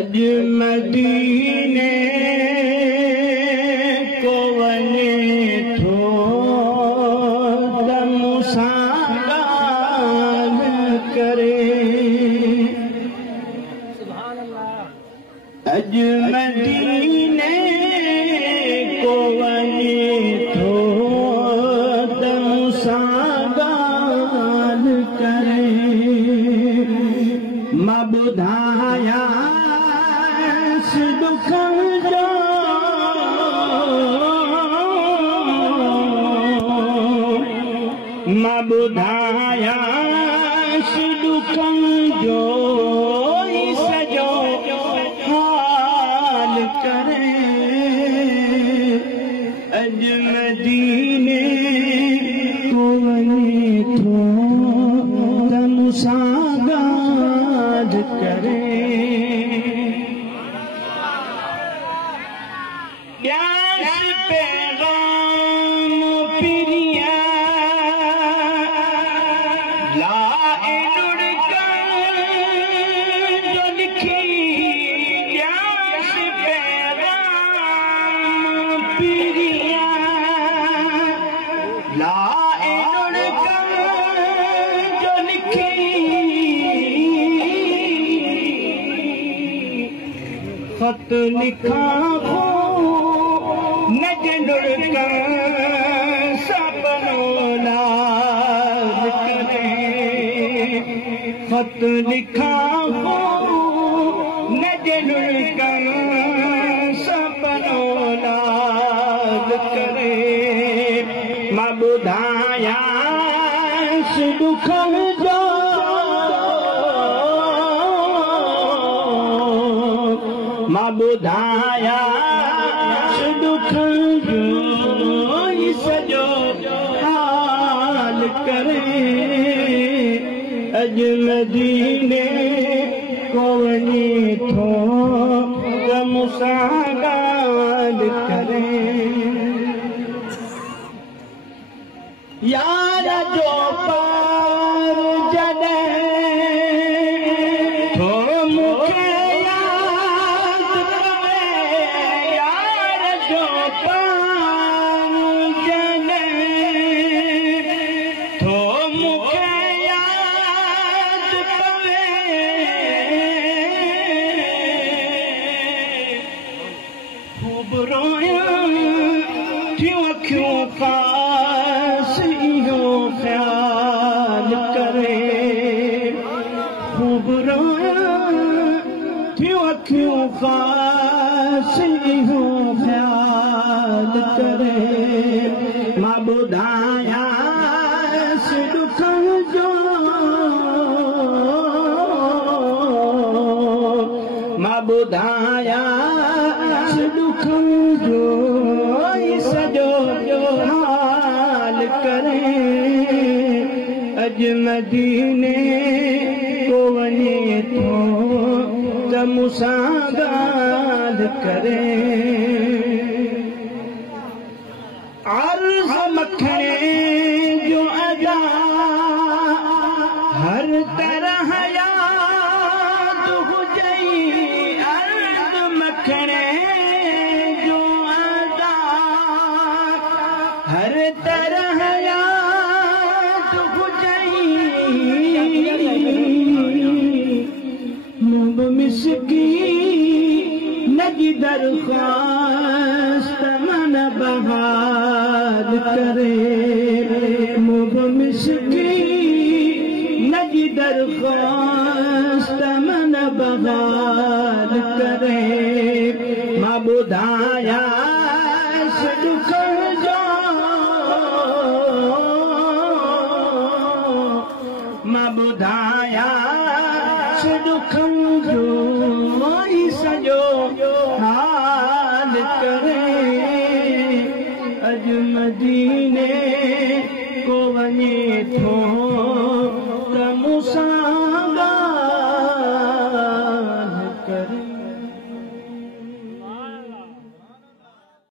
अज मदीने को वने थो त मूंसां ॻाल्हि करे। अज मदीने को वने थो त मूंसां ॻाल्हि करे। मां ॿुधाया दुख जो मां ॿुधाया दुख जो सॼो हाल करे। अज मदीने को वने थो त मूंसां ॻाल्हि करे। पैगाम पिरिया लाए लुढ़कन जो लिखी प्यास पैगाम पिरिया लाए लुढ़कन जो लिखी खत लिखा खत लिखा नजलुल्कन सपनो लाद करे। मां ॿुधाया दुख जो मां ॿुधाया दुख जो सॼो हाल करे। अज मदीने को वने थो त मूंसां ॻाल्हि करे। यार जो पार जॾहिं थो मूंखे याद करे। यार जो पार जॾहिं थो मूंखे अखियों पास इहो ख्याल करे। खूब रोया अखियों पास इहो ख्याल करे। मां ॿुधाया दुख जो मां ॿुधाया दुख जो सॼो हाल करे। अज मदीने को वने थो त मूंसां ॻाल्हि करे। अर्ज़ मखणे जो अदा हर तरह याद हुजई। अर्ज़ मखणे हर तरह याद हुजई। मुंब मिसकी नजी दरख़्वास्त मन बहाल करे। मुंब मिसकी नजी दरख़्वास्त मन बहाल करे। मां ॿुधाया दुख जो मां ॿुधाया दुख जो सॼो हाल करे। अज मदीने को वने थो